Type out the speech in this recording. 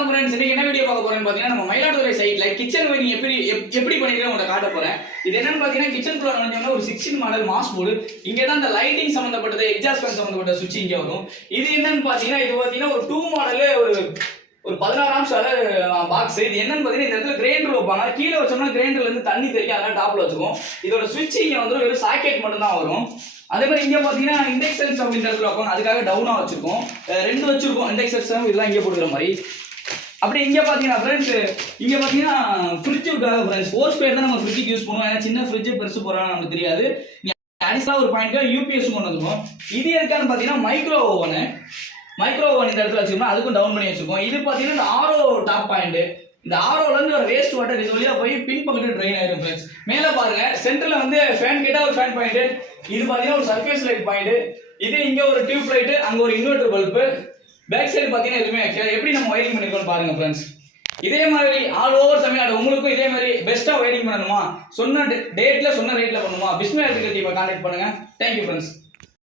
வணக்கம் ஃப்ரெண்ட்ஸ், இன்னைக்கு என்ன வீடியோ பார்க்க போறேன்னு பாத்தீங்கன்னா நம்ம மயிலாடுதுறை சைட்ல கிச்சன் வைரிங் எப்படி பண்ணிருக்கேன் உங்களை காட்ட போறேன். இது என்னன்னு பாத்தீங்கன்னா கிச்சனுக்குள்ள நுழைஞ்சோம்னா ஒரு 16 மாடல் மாஸ் போர்டு. இங்க தான் இந்த லைட்டிங் சம்பந்தப்பட்டது, எக்ஸாஸ்ட் ஃபேன் சம்பந்தப்பட்ட சுவிட்ச் இங்க வரும். இது என்னன்னு பாத்தீங்கன்னா இது பாத்தீங்கன்னா ஒரு 2 மாடல் ஒரு 16 ஆம்ஸ் பாக்ஸ். இது என்னன்னு பாத்தீங்கன்னா இந்த இடத்துல கிரைண்டர் வைப்பாங்க. கீழே வச்சோம்னா கிரைண்டர்ல இருந்து தண்ணி தெரியும், அதனால டாப்ல வச்சுக்கும். இதோட சுவிட்ச் இங்க வந்து வெறும் சாக்கெட் மட்டும் தான் வரும். அதே மாதிரி இங்க பாத்தீங்கன்னா இண்டெக்ஷன்ஸ் அப்படின்ற இடத்துல வைப்பாங்க, அதுக்காக டவுனா வச்சிருக்கோம். 2 வச்சிருக்கோம் இண்டெக்ஷன்ஸ், இதெல்லாம் இங்க போடுற மாதிரி. அப்படி இங்க பாத்தீங்கன்னா ஃப்ரெண்ட்ஸ், இங்க பாத்தீங்கன்னா ஃப்ரிட்ஜுக்காக ஃப்ரெண்ட்ஸ் ஃபோர் ஸ்பேர் தான் நம்ம ஃப்ரிட்ஜுக்கு யூஸ் பண்ணுவோம். ஏன்னா சின்ன ஃப்ரிட்ஜ் பெருசு போறான்னு நமக்கு தெரியாது. அடிஷனலா ஒரு பாயிண்ட் யூபிஎஸ் கொண்டு வந்துருக்கோம். இது எதுக்கான்னு பாத்தீங்கன்னா மைக்ரோ ஓவன் இந்த இடத்துல வச்சிருக்கோம், அதுக்கும் டவுன் பண்ணி வச்சிருக்கோம். இது பாத்தீங்கன்னா இந்த ஆரோ டாப் பாயிண்ட். இந்த ஆரோல இருந்து ஒரு வேஸ்ட் வாட்டர் இது வழியா போய் பின் பக்கத்துல ட்ரெயின் ஆயிரும் ஃப்ரெண்ட்ஸ். மேல பாருங்க, சென்டர்ல வந்து ஃபேன் கிட்ட ஒரு ஃபேன் பாயிண்ட், இது பாத்தீங்கன்னா ஒரு சர்ஃபேஸ் லைட் பாயிண்ட், இது இங்க ஒரு டியூப் லைட், அங்க ஒரு இன்வெர்டர் பல்பு. பேக் சைடு பாத்தீங்கன்னா எதுவுமே எப்படி நம்ம வயரிங் பண்ணிருக்கோம் பாருங்க ஃப்ரெண்ட்ஸ். இதே மாதிரி ஆல் ஓவர் தமிழ்நாடு உங்களுக்கும் இதே மாதிரி பெஸ்டா வயரிங் பண்ணணுமா, சொன்ன டேட்ல சொன்ன ரேட்ல பண்ணுமா, பிஸ்மி எலக்ட்ரிக்கல் டீமை கான்டாக்ட் பண்ணுங்க. Thank you friends.